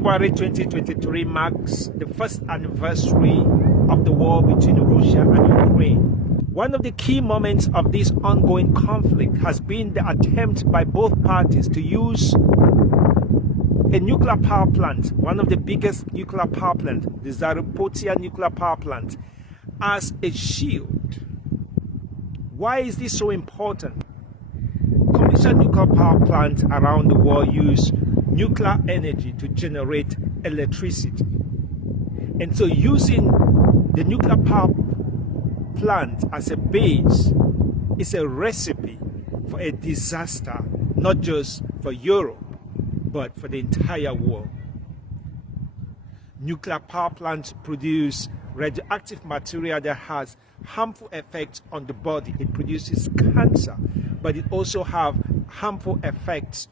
February 2023 marks the first anniversary of the war between Russia and Ukraine. One of the key moments of this ongoing conflict has been the attempt by both parties to use a nuclear power plant, one of the biggest nuclear power plants, the Zaporizhzhia nuclear power plant, as a shield. Why is this so important? Commercial nuclear power plants around the world use nuclear energy to generate electricity. And so using the nuclear power plant as a base is a recipe for a disaster, not just for Europe, but for the entire world. Nuclear power plants produce radioactive material that has harmful effects on the body. It produces cancer, but it also has harmful effects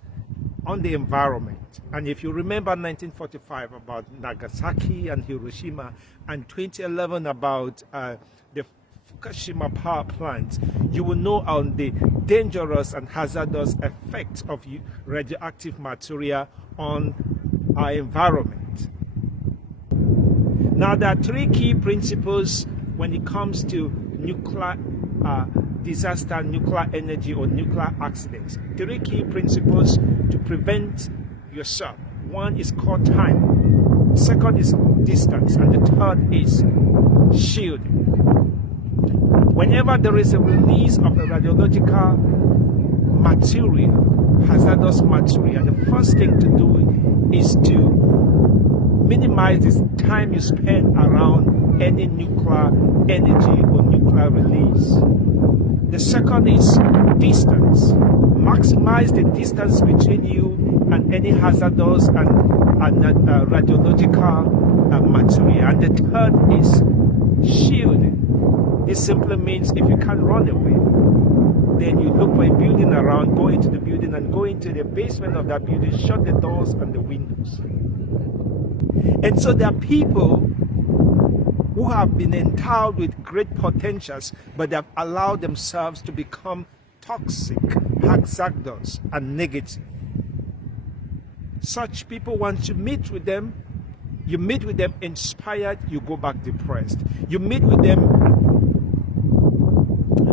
on the environment. And if you remember 1945 about Nagasaki and Hiroshima, and 2011 about the Fukushima power plant, you will know on the dangerous and hazardous effects of radioactive material on our environment. Now, there are three key principles when it comes to nuclear disaster, nuclear energy, or nuclear accidents. Three key principles to prevent yourself. One is called time, second is distance, and the third is shielding. Whenever there is a release of a radiological material, hazardous material, the first thing to do is to minimize the time you spend around any nuclear energy or nuclear release. The second is distance. Maximize the distance between you and any hazardous and radiological material. And the third is shielding. This simply means if you can't run away, then you look for a building around, go into the building and go into the basement of that building, shut the doors and the windows. And so there are people who have been endowed with great potentials, but they have allowed themselves to become toxic, hazardous, and negative. Such people, once you meet with them, you meet with them inspired, you go back depressed. You meet with them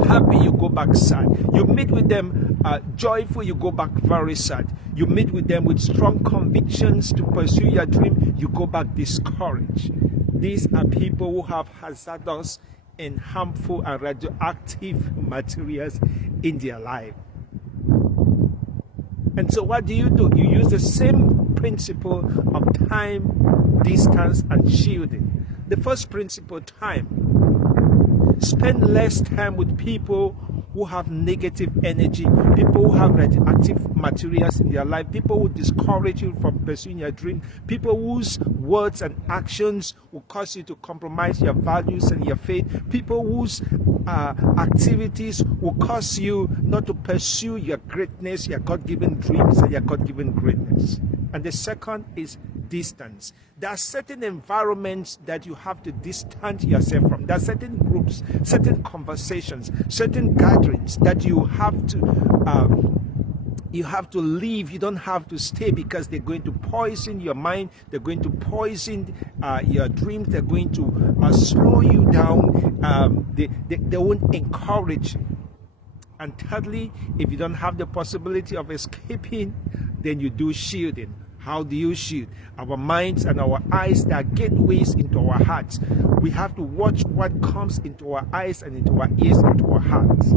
happy, you go back sad. You meet with them joyful, you go back very sad. You meet with them with strong convictions to pursue your dream, you go back discouraged. These are people who have hazardous and harmful and radioactive materials in their life. And so what do? You use the same principle of time, distance, and shielding. The first principle, time. Spend less time with people who have negative energy, people who have radioactive materials in their life, people who discourage you from pursuing your dream, people whose words and actions will cause you to compromise your values and your faith, people whose activities will cause you not to pursue your greatness, your God-given dreams, and your God-given greatness. And the second is distance. There are certain environments that you have to distance yourself from. There are certain groups, certain conversations, certain gatherings that you have to leave. You don't have to stay because they're going to poison your mind. They're going to poison your dreams. They're going to slow you down. They won't encourage you. And thirdly, if you don't have the possibility of escaping, then you do shielding. How do you shield? Our minds and our eyes, they are gateways into our hearts. We have to watch what comes into our eyes and into our ears, into our hearts.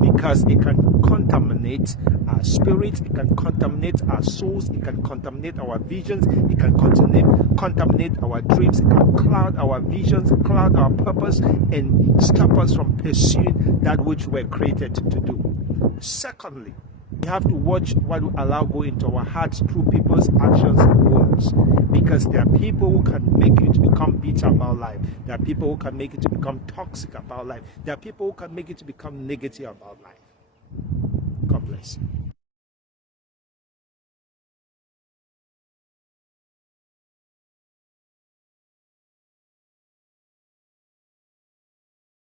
Because it can contaminate our spirits, it can contaminate our souls, it can contaminate our visions, it can contaminate our dreams, it can cloud our visions, cloud our purpose, and stop us from pursuing that which we're created to do. Secondly, we have to watch what we allow go into our hearts through people's actions and words, because there are people who can make you to become bitter about life. There are people who can make you to become toxic about life. There are people who can make you to become negative about life. God bless you.